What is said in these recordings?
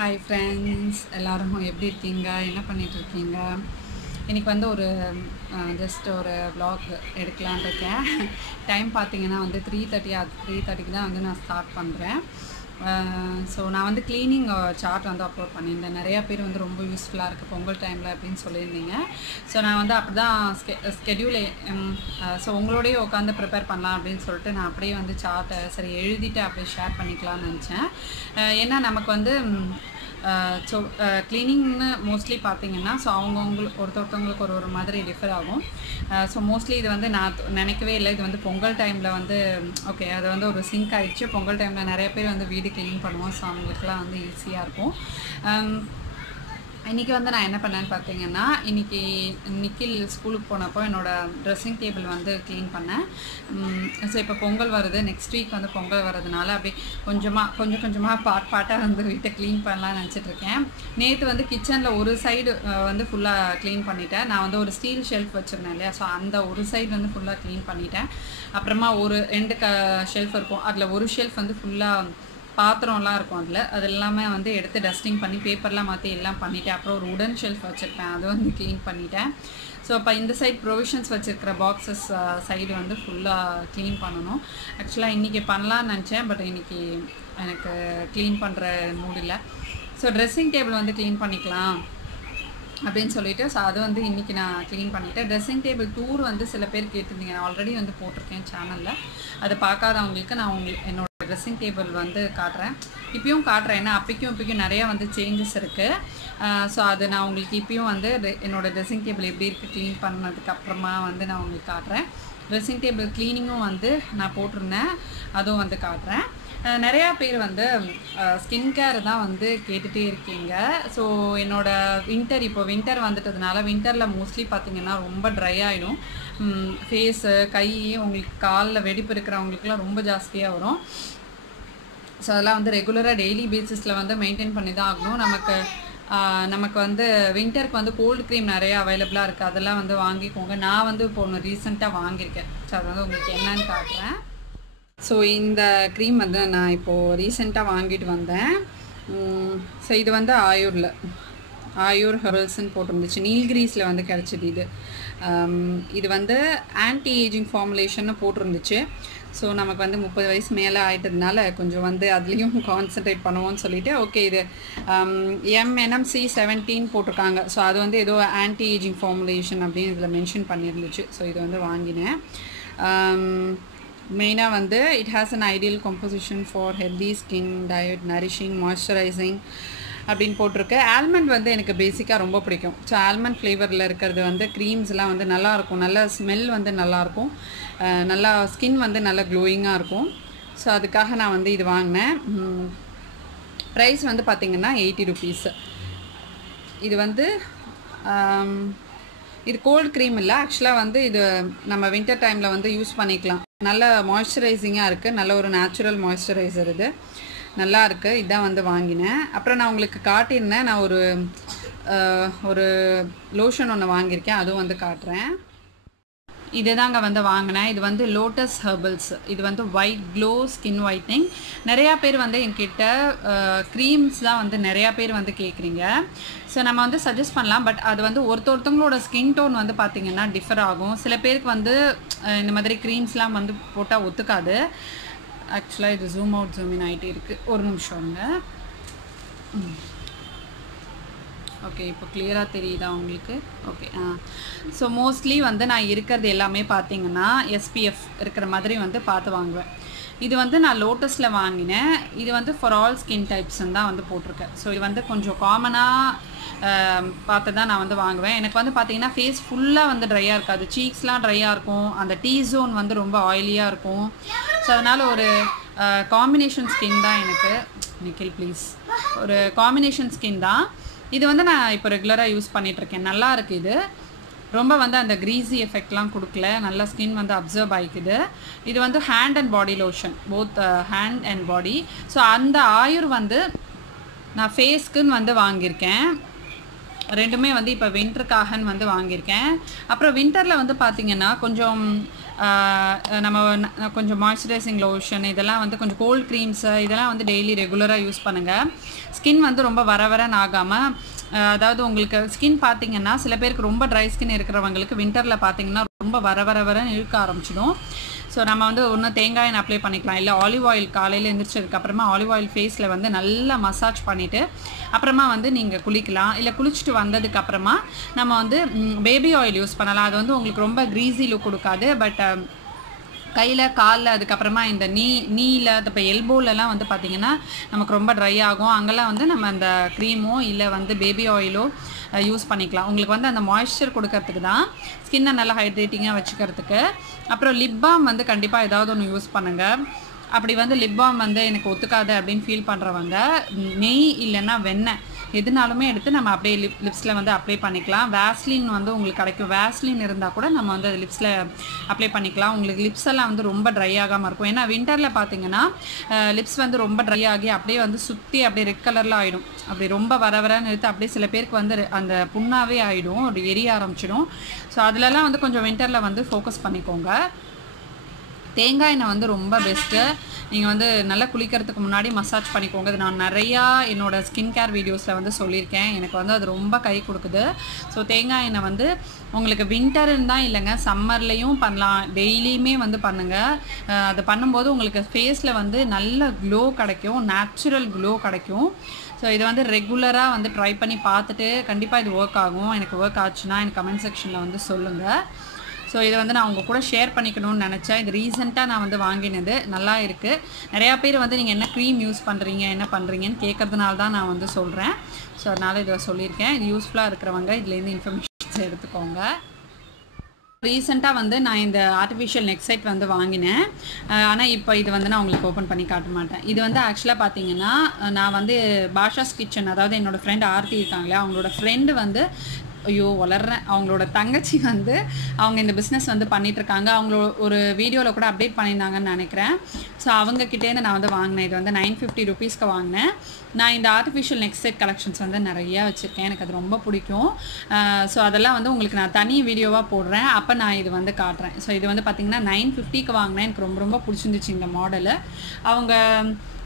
Hi friends, எல்லாரும் எப்படி இருக்கீங்க? என்ன பண்ணிட்டு இருக்கீங்க? இன்னைக்கு வந்து ஒரு ஜஸ்ட் ஒரு vlog எடுக்கலாம்னு இருக்கேன். டைம் பார்த்தீங்கன்னா வந்து 3:30க்கு தான் வந்து நான் ஸ்டார்ட் பண்ணுறேன். ஸோ நான் வந்து க்ளீனிங் சார்ட் வந்து அப்லோட் பண்ணியிருந்தேன். நிறையா பேர் வந்து ரொம்ப யூஸ்ஃபுல்லாக இருக்குது பொங்கல் டைமில் அப்படின்னு சொல்லியிருந்தீங்க. ஸோ நான் வந்து அப்படி தான் ஸ்கெடியூல் ஸோ உங்களோடய உட்காந்து ப்ரிப்பேர் பண்ணலாம் அப்படின்னு சொல்லிட்டு நான் அப்படியே வந்து சார்ட்டை சரி எழுதிட்டு அப்படியே ஷேர் பண்ணிக்கலாம்னு நினச்சேன். ஏன்னா நமக்கு வந்து ஸோ க்ளீனிங்னு மோஸ்ட்லி பார்த்தீங்கன்னா ஸோ ஒருத்தவங்களுக்கு ஒரு மாதிரி டிஃபர் ஆகும். ஸோ மோஸ்ட்லி இது வந்து நான் நினைக்கவே இல்லை. இது வந்து பொங்கல் டைமில் வந்து ஓகே அது வந்து ஒரு சிங்க் ஆகிடுச்சு. பொங்கல் டைமில் நிறைய பேர் வந்து வீடு க்ளீன் பண்ணுவோம். ஸோ அவங்களுக்குலாம் வந்து ஈஸியாக இருக்கும். இன்றைக்கி வந்து நான் என்ன பண்ணேன்னு பார்த்தீங்கன்னா இன்றைக்கி நிக்கில் ஸ்கூலுக்கு போனப்போ என்னோடய ட்ரெஸ்ஸிங் டேபிள் வந்து க்ளீன் பண்ணேன். ஸோ இப்போ பொங்கல் வருது, நெக்ஸ்ட் வீக் வந்து பொங்கல் வர்றதுனால அப்படியே கொஞ்சம் கொஞ்சமாக பார்ட்டாக வந்து வீட்டை க்ளீன் பண்ணலான்னு நினச்சிட்ருக்கேன். நேற்று வந்து கிச்சனில் ஒரு சைடு வந்து ஃபுல்லாக க்ளீன் பண்ணிட்டேன். நான் வந்து ஒரு ஸ்டீல் ஷெல்ஃப் வச்சுருந்தேன் இல்லையா, ஸோ அந்த ஒரு சைடு வந்து ஃபுல்லாக க்ளீன் பண்ணிட்டேன். அப்புறமா ஒரு 2 ஷெல்ஃப் இருக்கும், அதில் ஒரு ஷெல்ஃப் வந்து ஃபுல்லாக பாத்திரம்லாம் இருக்கும். அது எல்லாமே வந்து எடுத்து டஸ்டிங் பண்ணி பேப்பர்லாம் மாற்றி எல்லாம் பண்ணிவிட்டேன். அப்புறம் ஒரு உடன் ஷெல்ஃப் வச்சுருப்பேன், அது வந்து க்ளீன் பண்ணிட்டேன். ஸோ அப்போ இந்த சைட் ப்ரொவிஷன்ஸ் வச்சுருக்கிற பாக்ஸஸ் சைடு வந்து ஃபுல்லாக க்ளீன் பண்ணணும். ஆக்சுவலாக இன்றைக்கி பண்ணலான்னு நினச்சேன், பட் இன்றைக்கி எனக்கு க்ளீன் பண்ணுற மூட் இல்லை. ஸோ ட்ரெஸ்ஸிங் டேபிள் வந்து க்ளீன் பண்ணிக்கலாம் அப்படின்னு சொல்லிவிட்டு ஸோ அது வந்து இன்றைக்கி நான் க்ளீன் பண்ணிவிட்டேன். ட்ரெஸ்ஸிங் டேபிள் டூர் வந்து சில பேர் கேட்டிருந்தீங்க, நான் ஆல்ரெடி வந்து போட்டிருக்கேன் சேனலில். அதை பார்க்காதவங்களுக்கு நான் என்னோட ட்ரெஸ்ஸிங் டேபிள் வந்து காட்டுறேன், இப்பயும் காட்டுறேன். ஏன்னா இப்போக்கும் நிறையா வந்து சேஞ்சஸ் இருக்குது. ஸோ அது நான் உங்களுக்கு இப்பயும் வந்து என்னோடய ட்ரெஸ்ஸிங் டேபிள் எப்படி இருக்குது க்ளீன் பண்ணதுக்கப்புறமா வந்து நான் உங்களுக்கு காட்டுறேன். ட்ரெஸ்ஸிங் டேபிள் க்ளீனிங்கும் வந்து நான் போட்டிருந்தேன், அதுவும் வந்து காட்டுறேன். நிறையா பேர் வந்து ஸ்கின் கேர் தான் வந்து கேட்டுகிட்டே இருக்கீங்க. ஸோ என்னோடய இப்போ வின்டர் வந்துட்டதுனால வின்டரில் மோஸ்ட்லி பார்த்திங்கன்னா ரொம்ப ட்ரை ஆகிடும். ஃபேஸு கை உங்களுக்கு காலில் வெடிப்பு இருக்கிறவங்களுக்குலாம் ரொம்ப ஜாஸ்தியாக வரும். ஸோ அதெல்லாம் வந்து ரெகுலராக டெய்லி பேசிஸில் வந்து மெயின்டைன் பண்ணி தான் ஆகணும். நமக்கு வந்து வின்டருக்கு வந்து கோல்டு க்ரீம் நிறையா அவைலபிளாக இருக்குது, அதெல்லாம் வந்து வாங்கிக்கோங்க. நான் வந்து இப்போ ஒன்று ரீசெண்டாக வாங்கியிருக்கேன். ஸோ அது வந்து உங்களுக்கு என்னன்னு காட்டுறேன். ஸோ இந்த க்ரீம் வந்து நான் இப்போது ரீசெண்டாக வாங்கிட்டு வந்தேன். ஸோ இது வந்து ஆயூர் ஹெர்பல்ஸ்ன்னு போட்டிருந்துச்சு, நீல்கிரீஸில் வந்து கிடச்சிது. இது வந்து ஆன்டி ஏஜிங் ஃபார்முலேஷன்னு போட்டிருந்துச்சு. ஸோ நமக்கு வந்து 30 வயசு மேலே ஆகிட்டதுனால கொஞ்சம் வந்து அதுலேயும் கான்சன்ட்ரேட் பண்ணுவோம்னு சொல்லிவிட்டு ஓகே இது MNMC 17 போட்டிருக்காங்க. ஸோ அது வந்து ஏதோ ஆன்டி ஏஜிங் ஃபார்முலேஷன் அப்படின்னு இதில் மென்ஷன் பண்ணியிருந்துச்சு. ஸோ இது வந்து வாங்கினேன். மெயினாக வந்து it has an ideal composition for healthy skin diet nourishing moisturising அப்படின்னு போட்டிருக்கு. ஆல்மண்ட் வந்து எனக்கு பேசிக்காக ரொம்ப பிடிக்கும். ஸோ ஆல்மண்ட் ஃப்ளேவரில் இருக்கிறது வந்து க்ரீம்ஸ்லாம் வந்து நல்லாயிருக்கும், நல்ல ஸ்மெல் வந்து நல்லாயிருக்கும், நல்லா ஸ்கின் வந்து நல்லா க்ளோயிங்காக இருக்கும். ஸோ அதுக்காக நான் வந்து இது வாங்கினேன். ப்ரைஸ் வந்து பார்த்திங்கன்னா 80 rupees. இது வந்து இது கோல்டு க்ரீம் இல்லை, ஆக்சுவலாக வந்து இது நம்ம வின்டர் டைமில் வந்து யூஸ் பண்ணிக்கலாம். நல்ல மாய்ஸ்சரைசிங்காக இருக்குது, நல்ல ஒரு நேச்சுரல் மாய்ஸ்சரைசர், இது நல்லா இருக்குது. இதான் வந்து வாங்கினேன். அப்புறம் நான் உங்களுக்கு காட்டியிருந்தேன், நான் ஒரு லோஷன் ஒன்று வாங்கியிருக்கேன், அதுவும் வந்து காட்டுறேன். இது தாங்க வந்து வாங்கினேன். இது வந்து லோட்டஸ் ஹெர்பல்ஸ். இது வந்து ஒயிட் க்ளோ ஸ்கின் ஒயிட்னிங். நிறையா பேர் வந்து என்கிட்ட க்ரீம்ஸ் தான் வந்து நிறையா பேர் வந்து கேட்குறீங்க. ஸோ நம்ம வந்து சஜஸ்ட் பண்ணலாம், பட் அது வந்து ஒருத்தவங்களோட ஸ்கின் டோன் வந்து பார்த்திங்கன்னா டிஃபர் ஆகும். சில பேருக்கு வந்து இந்த மாதிரி க்ரீம்ஸ்லாம் வந்து போட்டால் ஒத்துக்காது. ஆக்சுவலாக இது ஜூம் அவுட் ஜூம் இன் ஆகிட்டே இருக்குது, ஒரு நிமிஷம்ங்க. ஓகே இப்போ கிளியராக தெரியுதா உங்களுக்கு? ஓகே ஸோ மோஸ்ட்லி வந்து நான் இருக்கிறது எல்லாமே பார்த்திங்கன்னா SPF இருக்கிற மாதிரி வந்து பார்த்து வாங்குவேன். இது வந்து நான் லோட்டஸில் வாங்கினேன். இது வந்து ஃபார் ஆல் ஸ்கின் டைப்ஸ்ன்னு தான் வந்து போட்டிருக்கேன். ஸோ இது வந்து கொஞ்சம் காமனாக பார்த்து தான் நான் வந்து வாங்குவேன். எனக்கு வந்து பார்த்திங்கன்னா ஃபேஸ் ஃபுல்லாக வந்து ட்ரையாக இருக்காது, சீக்ஸ்லாம் ட்ரையாக இருக்கும், அந்த T-zone வந்து ரொம்ப ஆயிலியாக இருக்கும். ஸோ அதனால் ஒரு காம்பினேஷன் ஸ்கின் தான் எனக்கு. நிக்கில் ப்ளீஸ், ஒரு காம்பினேஷன் ஸ்கின் தான் இது. வந்து நான் இப்போ ரெகுலராக யூஸ் பண்ணிகிட்ருக்கேன். நல்லா இருக்குது. இது ரொம்ப வந்து அந்த க்ரீஸி எஃபெக்ட்லாம் கொடுக்கல, நல்லா ஸ்கின் வந்து அப்சர்வ் ஆகிக்குது. இது வந்து hand and body lotion, both hand and body. So அந்த ஆயுர் வந்து நான் ஃபேஸ்க்குன்னு வந்து வாங்கியிருக்கேன். ரெண்டுமே வந்து இப்போ வின்டருக்காகன்னு வந்து வாங்கியிருக்கேன். அப்புறம் வின்டரில் வந்து பார்த்திங்கன்னா கொஞ்சம் நம்ம கொஞ்சம் மாய்ஸ்சரைசிங் லோஷன் இதெல்லாம் வந்து கொஞ்சம் கோல்ட் க்ரீம்ஸு இதெல்லாம் வந்து டெய்லி ரெகுலராக யூஸ் பண்ணுங்கள். ஸ்கின் வந்து ரொம்ப வரன்னு ஆகாமல், அதாவது உங்களுக்கு ஸ்கின் பார்த்திங்கன்னா சில பேருக்கு ரொம்ப ட்ரை ஸ்கின் இருக்கிறவங்களுக்கு வின்டரில் பார்த்திங்கன்னா ரொம்ப வரன்னு இழுக்க ஆரம்பிச்சிடும். ஸோ நம்ம வந்து ஒன்று தேங்காய் எண்ணெய் அப்ளை பண்ணிக்கலாம், இல்லை ஆலிவ் ஆயில் காலையில் எழுந்திரிச்சதுக்கப்புறமா ஆலிவ் ஆயில் ஃபேஸில் வந்து நல்லா மசாஜ் பண்ணிவிட்டு அப்புறமா வந்து நீங்கள் குளிக்கலாம். இல்லை குளிச்சுட்டு வந்ததுக்கப்புறமா நம்ம வந்து பேபி ஆயில் யூஸ் பண்ணலாம். அது வந்து உங்களுக்கு ரொம்ப க்ரீஸி லுக் கொடுக்காது. பட் கையில் காலில் அதுக்கப்புறமா இந்த நீல இப்போ எல்போலலாம் வந்து பார்த்திங்கன்னா நமக்கு ரொம்ப ட்ரை ஆகும். அங்கெல்லாம் வந்து நம்ம அந்த க்ரீமோ இல்லை வந்து பேபி ஆயிலோ யூஸ் பண்ணிக்கலாம். உங்களுக்கு வந்து அந்த மாய்ஸ்சர் கொடுக்கறதுக்கு தான், ஸ்கின்னை நல்லா ஹைட்ரேட்டிங்காக வச்சுக்கிறதுக்கு. அப்புறம் லிப் பாம் வந்து கண்டிப்பாக ஏதாவது ஒன்று யூஸ் பண்ணுங்கள். அப்படி வந்து லிப் பாம் வந்து எனக்கு ஒத்துக்காது அப்படின்னு ஃபீல் பண்ணுறவங்க நெய் இல்லைன்னா வெண்ணெய் எதுனாலுமே எடுத்து நம்ம அப்படியே லிப்ஸில் வந்து அப்ளை பண்ணிக்கலாம். வேஸ்லின் வந்து உங்களுக்கு கிடைக்கும், வேஸ்லின் இருந்தால் கூட நம்ம வந்து அது லிப்ஸில் அப்ளை பண்ணிக்கலாம். உங்களுக்கு லிப்ஸ் எல்லாம் வந்து ரொம்ப ட்ரை ஆகாமல் இருக்கும். ஏன்னா வின்டரில் பார்த்தீங்கன்னா லிப்ஸ் வந்து ரொம்ப ட்ரை ஆகி அப்படியே வந்து சுற்றி அப்படியே ரெட் கலரில் ஆகிடும். அப்படி ரொம்ப வரன்னு எடுத்து அப்படியே சில பேருக்கு வந்து அந்த புண்ணாகவே ஆகிடும், அப்படி எரிய ஆரம்பிச்சிடும். ஸோ அதிலலாம் வந்து கொஞ்சம் வின்டரில் வந்து ஃபோக்கஸ் பண்ணிக்கோங்க. தேங்காய் எண்ணெய் வந்து ரொம்ப பெஸ்ட்டு. நீங்கள் வந்து நல்லா குளிக்கிறதுக்கு முன்னாடி மசாஜ் பண்ணிக்கோங்க. அது நான் நிறையா என்னோடய ஸ்கின் கேர் வீடியோஸில் வந்து சொல்லியிருக்கேன். எனக்கு வந்து அது ரொம்ப கை கொடுக்குது. ஸோ தேங்காய் எண்ணெய் வந்து உங்களுக்கு வின்டருன்னு தான் இல்லைங்க, சம்மர்லேயும் பண்ணலாம், டெய்லியுமே வந்து பண்ணுங்கள். அது பண்ணும்போது உங்களுக்கு ஃபேஸில் வந்து நல்ல க்ளோ கிடைக்கும், நேச்சுரல் க்ளோ கிடைக்கும். ஸோ இதை வந்து ரெகுலராக வந்து ட்ரை பண்ணி பார்த்துட்டு கண்டிப்பாக இது ஒர்க் ஆகும். எனக்கு ஒர்க் ஆச்சுன்னா எனக்கு கமெண்ட் செக்ஷனில் வந்து சொல்லுங்கள். ஸோ இதை வந்து நான் உங்கள் கூட ஷேர் பண்ணிக்கணும்னு நினச்சேன். இது ரீசெண்டாக நான் வந்து வாங்கினது, நல்லா இருக்குது. நிறையா பேர் வந்து நீங்கள் என்ன க்ரீம் யூஸ் பண்ணுறீங்க என்ன பண்ணுறீங்கன்னு கேட்குறதுனால தான் நான் வந்து சொல்கிறேன். ஸோ அதனால் இதை சொல்லியிருக்கேன். இது யூஸ்ஃபுல்லாக இருக்கிறவங்க இதுலேருந்து இன்ஃபர்மேஷன்ஸ் எடுத்துக்கோங்க. ரீசெண்டாக வந்து நான் இந்த ஆர்டிஃபிஷியல் நெக் செட் வந்து வாங்கினேன். ஆனால் இப்போ இது வந்து நான் உங்களுக்கு ஓப்பன் பண்ணி காட்ட மாட்டேன். இது வந்து ஆக்சுவலாக பார்த்தீங்கன்னா நான் வந்து பாஷாஸ் கிச்சன், அதாவது என்னோடய ஃப்ரெண்ட் ஆர்த்தி இருக்காங்களே, அவங்களோட ஃப்ரெண்டு வந்து வளர்றேன் அவங்களோட தங்கச்சி வந்து அவங்க இந்த பிஸ்னஸ் வந்து பண்ணிகிட்ருக்காங்க. அவங்களோட ஒரு வீடியோவில் கூட அப்டேட் பண்ணியிருந்தாங்கன்னு நினைக்கிறேன். ஸோ அவங்கக்கிட்டேருந்து நான் வந்து வாங்கினேன். இது வந்து 950 ருபீஸ்க்கு வாங்கினேன். நான் இந்த ஆர்டிஃபிஷியல் நெக் செட் கலெக்ஷன்ஸ் வந்து நிறையா வச்சுருக்கேன், எனக்கு அது ரொம்ப பிடிக்கும். ஸோ அதெல்லாம் வந்து உங்களுக்கு நான் தனி வீடியோவாக போடுறேன், அப்போ நான் இது வந்து காட்டுறேன். ஸோ இது வந்து பார்த்திங்கன்னா 950க்கு வாங்கினேன். எனக்கு ரொம்ப ரொம்ப பிடிச்சிருந்துச்சு இந்த மாடலு. அவங்க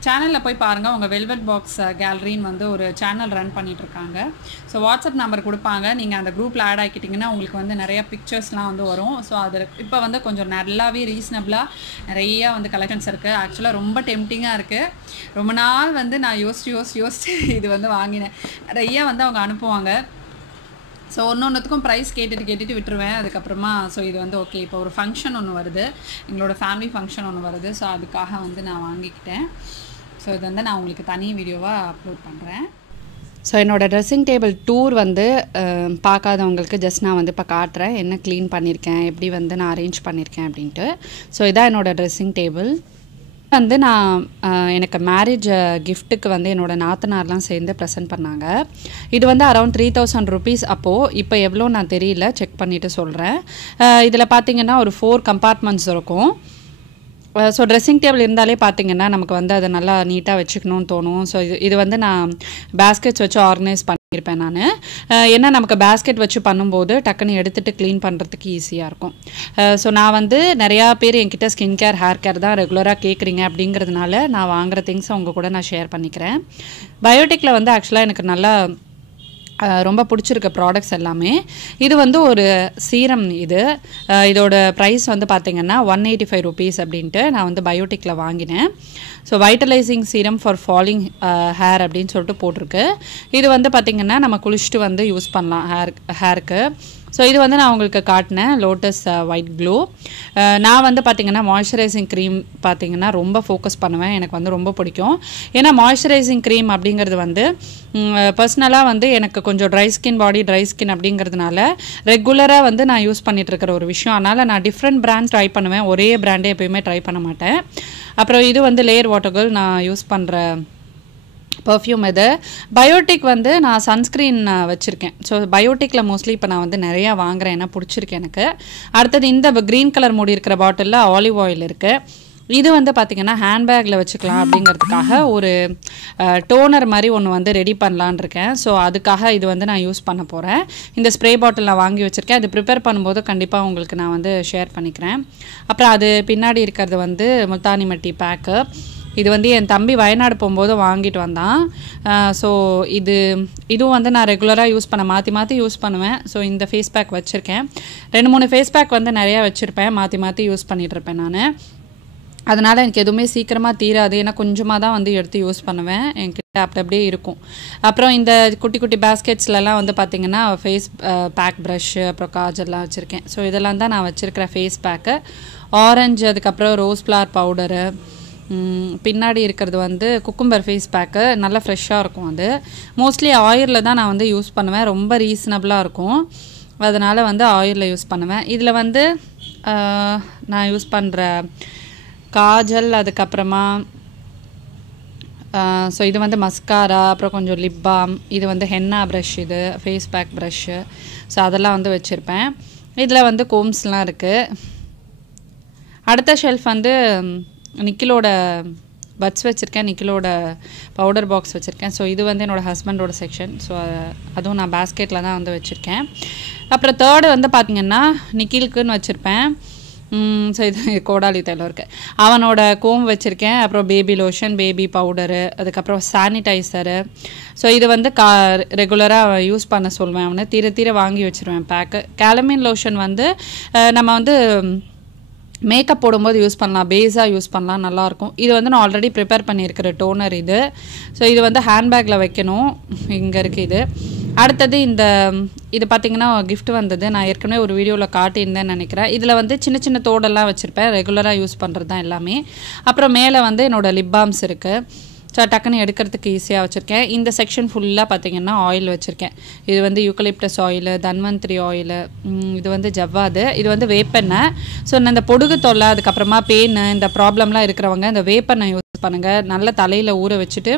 சேனலில் போய் பாருங்கள், அவங்க வெல்வெட் பாக்ஸ் கேலரின்னு வந்து ஒரு சேனல் ரன் பண்ணிகிட்ருக்காங்க. ஸோ வாட்ஸ்அப் நம்பர் கொடுப்பாங்க, நீங்கள் அந்த குரூப்பில் ஆட் ஆகிக்கிட்டிங்கன்னா உங்களுக்கு வந்து நிறையா பிக்சர்ஸ்லாம் வந்து வரும். ஸோ அது இப்போ வந்து கொஞ்சம் நல்லாவே ரீசனபிளாக நிறையா வந்து கலெக்ஷன்ஸ் இருக்குது. ஆக்சுவலாக ரொம்ப டெம்டிங்காக இருக்குது. ரொம்ப நாள் வந்து நான் யோசிச்சு இது வந்து வாங்கினேன். நிறையா வந்து அவங்க அனுப்புவாங்க. ஸோ ஒன்றுத்துக்கும் ப்ரைஸ் கேட்டுட்டு விட்டுருவேன். அதுக்கப்புறமா ஸோ இது வந்து ஓகே, இப்போ ஒரு ஃபங்க்ஷன் ஒன்று வருது, எங்களோட ஃபேமிலி ஃபங்க்ஷன் ஒன்று வருது. ஸோ அதுக்காக வந்து நான் வாங்கிக்கிட்டேன். ஸோ இது வந்து நான் உங்களுக்கு தனி வீடியோவாக அப்லோட் பண்ணுறேன். ஸோ என்னோடய ட்ரெஸ்ஸிங் டேபிள் டூர் வந்து பார்க்காதவங்களுக்கு ஜஸ்ட் நான் வந்து இப்போ காட்டுறேன், என்ன க்ளீன் பண்ணியிருக்கேன், எப்படி வந்து நான் அரேஞ்ச் பண்ணியிருக்கேன் அப்படின்ட்டு. ஸோ இதான் என்னோடய ட்ரெஸ்ஸிங் டேபிள். வந்து நான் எனக்கு மேரேஜ் கிஃப்ட்டுக்கு வந்து என்னோடய நாத்தனார்லாம் சேர்ந்து ப்ரெசென்ட் பண்ணாங்க. இது வந்து அரௌண்ட் 3000 ருபீஸ். அப்போது இப்போ எவ்வளோ நான் தெரியல, செக் பண்ணிவிட்டு சொல்கிறேன். இதில் பார்த்திங்கன்னா ஒரு 4 கம்பார்ட்மெண்ட்ஸ் இருக்கும். ஸோ ட்ரெஸ்ஸிங் டேபிள் இருந்தாலே பார்த்திங்கன்னா நமக்கு வந்து அதை நல்லா நீட்டாக வச்சுக்கணும்னு தோணும். ஸோ இது வந்து நான் பேஸ்கெட்ஸ் வச்சு ஆர்கனைஸ் பண்ணியிருப்பேன் நான். ஏன்னா நமக்கு பேஸ்கெட் வச்சு பண்ணும்போது டக்குன்னு எடுத்துகிட்டு க்ளீன் பண்ணுறதுக்கு ஈஸியாக இருக்கும். ஸோ நான் வந்து நிறையா பேர் என்கிட்ட ஸ்கின் கேர் ஹேர் கேர் தான் ரெகுலராக கேட்குறீங்க அப்படிங்கிறதுனால நான் வாங்குகிற திங்ஸ் அவங்க கூட நான் ஷேர் பண்ணிக்கிறேன். பயோடெக்கில் வந்து ஆக்சுவலாக எனக்கு நல்லா ரொம்ப பிடிச்சிருக்க ப்ராடக்ட்ஸ் எல்லாமே. இது வந்து ஒரு சீரம். இதோட ப்ரைஸ் வந்து பார்த்திங்கன்னா 185 ருபீஸ் அப்படின்ட்டு நான் வந்து பயோடெக்கில் வாங்கினேன். So vitalising serum for falling hair அப்படின்னு சொல்லிட்டு போட்டிருக்கு. இது வந்து பார்த்திங்கன்னா நம்ம குளிச்சுட்டு வந்து யூஸ் பண்ணலாம் ஹேருக்கு. ஸோ இது வந்து நான் உங்களுக்கு காட்டினேன், லோட்டஸ் ஒயிட் க்ளோ. நான் வந்து பார்த்திங்கன்னா மாய்ஸ்சரைசிங் க்ரீம் பார்த்திங்கன்னா ரொம்ப ஃபோக்கஸ் பண்ணுவேன், எனக்கு வந்து ரொம்ப பிடிக்கும். ஏன்னா மாய்ஸ்சரைசிங் க்ரீம் அப்படிங்கிறது வந்து பர்சனலாக வந்து எனக்கு கொஞ்சம் ட்ரை ஸ்கின் அப்படிங்கிறதுனால ரெகுலராக வந்து நான் யூஸ் பண்ணிகிட்ருக்கிற ஒரு விஷயம். அதனால் நான் டிஃப்ரெண்ட் பிராண்ட்ஸ் ட்ரை பண்ணுவேன், ஒரே பிராண்டே எப்போயுமே ட்ரை பண்ண மாட்டேன். அப்புறம் இது வந்து லேயர் வாட்டர்கள் நான் யூஸ் பண்ணுற பர்ஃப்யூம். இது பயோடெக் வந்து நான் சன்ஸ்க்ரீன் வச்சுருக்கேன். ஸோ பயோடெக்கில் மோஸ்ட்லி இப்போ நான் வந்து நிறையா வாங்குகிறேன், ஏன்னா பிடிச்சிருக்கு எனக்கு. அடுத்தது இந்த க்ரீன் கலர் மூடி இருக்கிற பாட்டிலில் ஆலிவ் ஆயில் இருக்குது. இது வந்து பார்த்திங்கன்னா ஹேண்ட்பேக்கில் வச்சுக்கலாம் அப்படிங்கிறதுக்காக ஒரு டோனர் மாதிரி ஒன்று வந்து ரெடி பண்ணலான் இருக்கேன். ஸோ அதுக்காக இது வந்து நான் யூஸ் பண்ண போகிறேன். இந்த ஸ்ப்ரே பாட்டில் நான் வாங்கி வச்சுருக்கேன். அது ப்ரிப்பேர் பண்ணும்போது கண்டிப்பாக உங்களுக்கு நான் வந்து ஷேர் பண்ணிக்கிறேன். அப்புறம் அது பின்னாடி இருக்கிறது வந்து முல்தானி மட்டி பேக்கு. இது வந்து என் தம்பி வயநாடு போகும்போது வாங்கிட்டு வந்தான். ஸோ இதுவும் வந்து நான் ரெகுலராக யூஸ் மாற்றி யூஸ் பண்ணுவேன். ஸோ இந்த ஃபேஸ் பேக் வச்சுருக்கேன். 2-3 ஃபேஸ் பேக் வந்து நிறையா வச்சுருப்பேன். மாற்றி யூஸ் பண்ணிகிட்ருப்பேன் நான். அதனால் எனக்கு எதுவுமே சீக்கிரமாக தீராது. ஏன்னா கொஞ்சமாக தான் வந்து எடுத்து யூஸ் பண்ணுவேன். என்கிட்ட அப்படியே இருக்கும். அப்புறம் இந்த குட்டி குட்டி பேஸ்கெட்ஸ்லலாம் வந்து பார்த்திங்கன்னா ஃபேஸ் பேக் ப்ரஷ்ஷு அப்புறம் காஜல்லாம் வச்சுருக்கேன். ஸோ இதெல்லாம் தான் நான் வச்சுருக்கிற ஃபேஸ் பேக்கு. ஆரஞ்சு, அதுக்கப்புறம் ரோஸ் ஃப்ளவர் பவுடரு, பின்னாடி இருக்கிறது வந்து குக்கும்பர் ஃபேஸ் பேக்கு. நல்லா ஃப்ரெஷ்ஷாக இருக்கும். அது மோஸ்ட்லி ஆயிலில் தான் நான் வந்து யூஸ் பண்ணுவேன். ரொம்ப ரீசனபிளாக இருக்கும். அதனால் வந்து ஆயிலில் யூஸ் பண்ணுவேன். இதில் வந்து நான் யூஸ் பண்ணுற காஜல், அதுக்கப்புறமா ஸோ இது வந்து மஸ்காரா, அப்புறம் கொஞ்சம் லிப் பாம், இது வந்து ஹென்னா ப்ரஷ், இது ஃபேஸ் பேக் ப்ரஷ்ஷு. ஸோ அதெல்லாம் வந்து வச்சுருப்பேன். இதில் வந்து கோம்ஸ்லாம் இருக்குது. அடுத்த ஷெல்ஃப் வந்து நிக்கிலோட பட்ஸ் வச்சுருக்கேன். நிக்கிலோட பவுடர் பாக்ஸ் வச்சுருக்கேன். ஸோ இது வந்து என்னோடய ஹஸ்பண்டோட செக்ஷன். ஸோ அதுவும் நான் பேஸ்கெட்டில் தான் வந்து வச்சுருக்கேன். அப்புறம் தேர்டு வந்து பார்த்திங்கன்னா நிக்கிலுக்குன்னு வச்சுருப்பேன். ஸோ இது கோடாலி தைலம் இருக்குது. அவனோட கோம் வச்சுருக்கேன். அப்புறம் பேபி லோஷன், பேபி பவுடரு, அதுக்கப்புறம் சானிடைசரு. ஸோ இது வந்து ரெகுலராக யூஸ் பண்ண சொல்லுவேன். அவனை தீர வாங்கி வச்சுருவேன் பேக்கு. கேலமின் லோஷன் வந்து நம்ம வந்து மேக்கப் போடும்போது யூஸ் பண்ணலாம், பேஸாக யூஸ் பண்ணலாம், நல்லாயிருக்கும். இது வந்து நான் ஆல்ரெடி ப்ரிப்பேர் பண்ணியிருக்கிற டோனர் இது. ஸோ இது வந்து ஹேண்ட்பேக்கில் வைக்கணும். இங்கே இருக்குது இது. அடுத்தது இது பார்த்திங்கன்னா கிஃப்ட் வந்தது. நான் ஏற்கனவே ஒரு வீடியோவில் காட்டியிருந்தேன்னு நினைக்கிறேன். இதில் வந்து சின்ன தோடெல்லாம் வச்சுருப்பேன். ரெகுலராக யூஸ் பண்ணுறது தான் எல்லாமே. அப்புறம் மேலே வந்து என்னோடய லிப் பாம்ஸ் இருக்குது. ஸோ டக்குன்னு எடுக்கிறதுக்கு ஈஸியாக வச்சுருக்கேன். இந்த செக்ஷன் ஃபுல்லாக பார்த்திங்கன்னா ஆயில் வச்சுருக்கேன். இது வந்து யூக்கலிப்டஸ் ஆயிலு, தன்வந்திரி ஆயிலு, இது வந்து ஜவ்வாது, இது வந்து வேப்பெண்ணெய். ஸோ இந்த பொடுகு தொல்லை, அதுக்கப்புறமா பெயின், இந்த ப்ராப்ளம்லாம் இருக்கிறவங்க இந்த வேப்பெண்ணெய் யூஸ் பண்ணுங்கள். நல்லா தலையில் ஊற வச்சுட்டு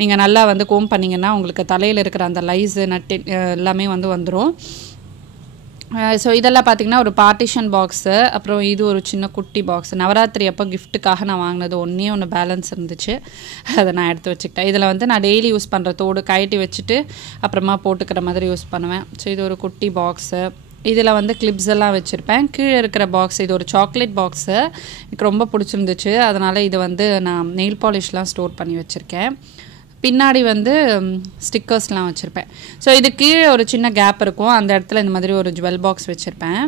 நீங்கள் நல்லா வந்து கோம் பண்ணிங்கன்னா உங்களுக்கு தலையில் இருக்கிற அந்த லைஸு நட்டு எல்லாமே வந்து வந்துடும். ஸோ இதெல்லாம் பார்த்திங்கன்னா ஒரு பார்ட்டிஷன் பாக்ஸு. அப்புறம் இது ஒரு சின்ன குட்டி பாக்ஸ். நவராத்திரி அப்போ கிஃப்ட்டுக்காக நான் வாங்கினது ஒன்று பேலன்ஸ் இருந்துச்சு. அதை நான் எடுத்து வச்சுக்கிட்டேன். இதில் வந்து நான் டெய்லி யூஸ் பண்ணுற தோடு கழட்டி வச்சுட்டு அப்புறமா போட்டுக்கிற மாதிரி யூஸ் பண்ணுவேன். ஸோ இது ஒரு குட்டி பாக்ஸு. இதில் வந்து கிளிப்ஸ் எல்லாம் வச்சுருப்பேன். கீழே இருக்கிற பாக்ஸ் இது ஒரு சாக்லேட் பாக்ஸு. எனக்கு ரொம்ப பிடிச்சிருந்துச்சு. அதனால் இது வந்து நான் நெயில் பாலிஷ்லாம் ஸ்டோர் பண்ணி வச்சுருக்கேன். பின்னாடி வந்து ஸ்டிக்கர்ஸ்லாம் வச்சுருப்பேன். ஸோ இது கீழே ஒரு சின்ன கேப் இருக்கும். அந்த இடத்துல இந்த மாதிரி ஒரு ஜுவல் பாக்ஸ் வச்சுருப்பேன்.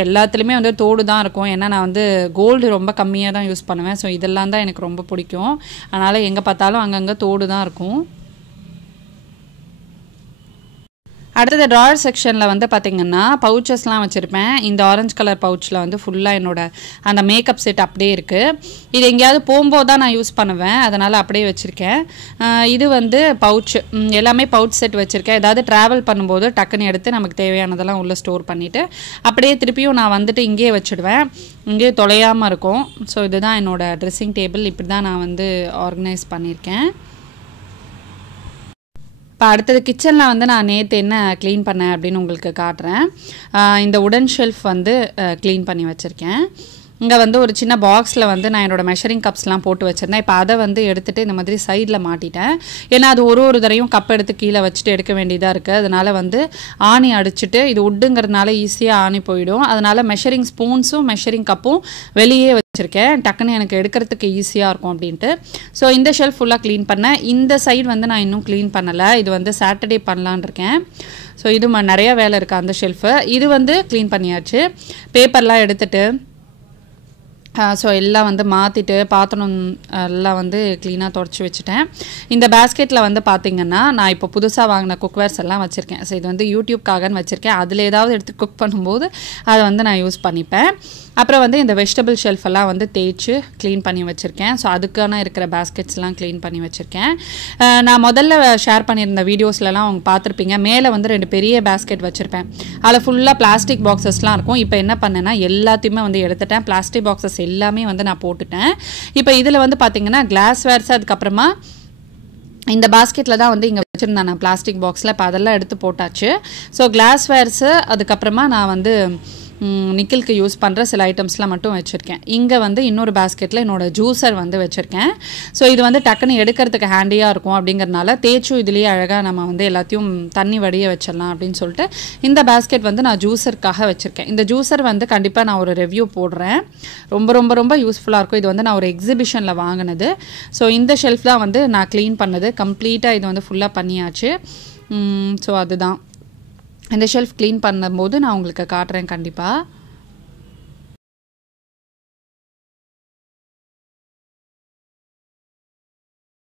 எல்லாத்துலேயுமே வந்து தோடு தான் இருக்கும். ஏன்னா நான் வந்து கோல்டு ரொம்ப கம்மியாக தான் யூஸ் பண்ணுவேன். ஸோ இதெல்லாம் தான் எனக்கு ரொம்ப பிடிக்கும். அதனால் எங்கே பார்த்தாலும் அங்கங்கே தோடு தான் இருக்கும். அடுத்தது ட்ராயர் செக்ஷனில் வந்து பார்த்திங்கன்னா பவுச்சஸ்லாம் வச்சுருப்பேன். இந்த ஆரஞ்சு கலர் பவுச்சில் வந்து ஃபுல்லாக என்னோடய அந்த மேக்கப் செட் அப்படியே இருக்குது. இது எங்கேயாவது போகும்போது தான் நான் யூஸ் பண்ணுவேன். அதனால் அப்படியே வச்சுருக்கேன். இது வந்து பவுச், எல்லாமே பவுச் செட் வச்சுருக்கேன். ஏதாவது ட்ராவல் பண்ணும்போது டக்குன்னு எடுத்து நமக்கு தேவையானதெல்லாம் உள்ளே ஸ்டோர் பண்ணிவிட்டு அப்படியே திருப்பியும் நான் வந்துட்டு இங்கேயே வச்சுடுவேன். இங்கேயே தொலையாமல் இருக்கும். ஸோ இதுதான் என்னோடய ட்ரெஸ்ஸிங் டேபிள். இப்படி தான் நான் வந்து ஆர்கனைஸ் பண்ணியிருக்கேன். இப்போ அடுத்தது கிச்சனில் வந்து நான் நேற்று என்ன க்ளீன் பண்ணேன் அப்படின்னு உங்களுக்கு காட்டுறேன். இந்த உடன் ஷெல்ஃப் வந்து க்ளீன் பண்ணி வச்சுருக்கேன். இங்கே வந்து ஒரு சின்ன பாக்ஸில் வந்து நான் என்னோடய மெஷரிங் கப்ஸ்லாம் போட்டு வச்சுருந்தேன். இப்போ அதை வந்து எடுத்துகிட்டு இந்த மாதிரி சைடில் மாட்டிட்டேன். ஏன்னா அது ஒரு தடவையும் கப் எடுத்து கீழே வச்சுட்டு எடுக்க வேண்டியதாக இருக்குது. அதனால் வந்து ஆணி அடிச்சுட்டு, இது உட்டுங்கிறதுனால ஈஸியாக ஆணி போயிடும். அதனால் மெஷரிங் ஸ்பூன்ஸும் மெஷரிங் கப்பும் வெளியே வச்சுருக்கேன். டக்குன்னு எனக்கு எடுக்கிறதுக்கு ஈஸியாக இருக்கும் அப்படின்ட்டு. ஸோ இந்த ஷெல்ஃப் ஃபுல்லாக க்ளீன் பண்ணேன். இந்த சைடு வந்து நான் இன்னும் க்ளீன் பண்ணலை. இது வந்து சாட்டர்டே பண்ணலான் இருக்கேன். ஸோ இது நிறையா வேலை இருக்குது அந்த ஷெல்ஃபு. இது வந்து க்ளீன் பண்ணியாச்சு. பேப்பர்லாம் எடுத்துகிட்டு ஸோ எல்லாம் வந்து மாற்றிட்டு பாத்திரம் எல்லாம் வந்து க்ளீனாக துடைச்சி வச்சுட்டேன். இந்த பேஸ்கெட்டில் வந்து பார்த்திங்கன்னா நான் இப்போ புதுசாக வாங்கின குக்வேர்ஸ் எல்லாம் வச்சுருக்கேன். ஸோ இது வந்து யூடியூப்காகன்னு வச்சுருக்கேன். அதில் ஏதாவது எடுத்து குக் பண்ணும்போது அதை வந்து நான் யூஸ் பண்ணிப்பேன். அப்புறம் வந்து இந்த வெஜிடபிள் ஷெல்ஃப் எல்லாம் வந்து தேய்ச்சி க்ளீன் பண்ணி வச்சுருக்கேன். ஸோ அதுக்கான இருக்கிற பேஸ்கெட்ஸ்லாம் க்ளீன் பண்ணி வச்சுருக்கேன். நான் முதல்ல ஷேர் பண்ணியிருந்த வீடியோஸ்லலாம் அவங்க பார்த்துருப்பீங்க. மேலே வந்து 2 பெரிய பேஸ்கெட் வச்சுருப்பேன். அதில் ஃபுல்லாக பிளாஸ்டிக் பாக்ஸஸ்லாம் இருக்கும். இப்போ என்ன பண்ணேன்னா எல்லாத்தையுமே வந்து எடுத்துட்டேன். பிளாஸ்டிக் பாக்ஸஸ் எல்லாமே வந்து நான் போட்டுட்டேன். இப்போ இதில் வந்து பார்த்திங்கன்னா கிளாஸ்வேர்ஸ், அதுக்கப்புறமா இந்த பாஸ்கெட்டில் தான் வந்து இங்கே வச்சுருந்தேன் நான் பிளாஸ்டிக் பாக்ஸில். இப்போ அதெல்லாம் எடுத்து போட்டாச்சு. ஸோ கிளாஸ்வேர்ஸு, அதுக்கப்புறமா நான் வந்து நிக்கிலுக்கு யூஸ் பண்ணுற சில ஐட்டம்ஸ்லாம் மட்டும் வச்சுருக்கேன். இங்கே வந்து இன்னொரு பேஸ்கெட்டில் என்னோடய ஜூஸர் வந்து வச்சுருக்கேன். ஸோ இது வந்து டக்குன்னு எடுக்கிறதுக்கு ஹேண்டியாக இருக்கும் அப்படிங்கிறதுனால தேய்ச்சும் இதுலேயே அழகாக நம்ம வந்து எல்லாத்தையும் தண்ணி வடிய வச்சிடலாம் அப்படின்னு சொல்லிட்டு இந்த பேஸ்கெட் வந்து நான் ஜூஸருக்காக வச்சுருக்கேன். இந்த ஜூஸர் வந்து கண்டிப்பாக நான் ஒரு ரிவ்யூ போடுறேன். ரொம்ப ரொம்ப ரொம்ப யூஸ்ஃபுல்லாக இருக்கும். இது வந்து நான் ஒரு எக்ஸிபிஷனில் வாங்கினது. ஸோ இந்த ஷெல்ஃப் தான் வந்து நான் க்ளீன் பண்ணது. கம்ப்ளீட்டாக இது வந்து ஃபுல்லாக பண்ணியாச்சு. ஸோ அதுதான் இந்த ஷெல்ஃப் க்ளீன் பண்ணும்போது நான் உங்களுக்கு காட்டுறேன் கண்டிப்பாக.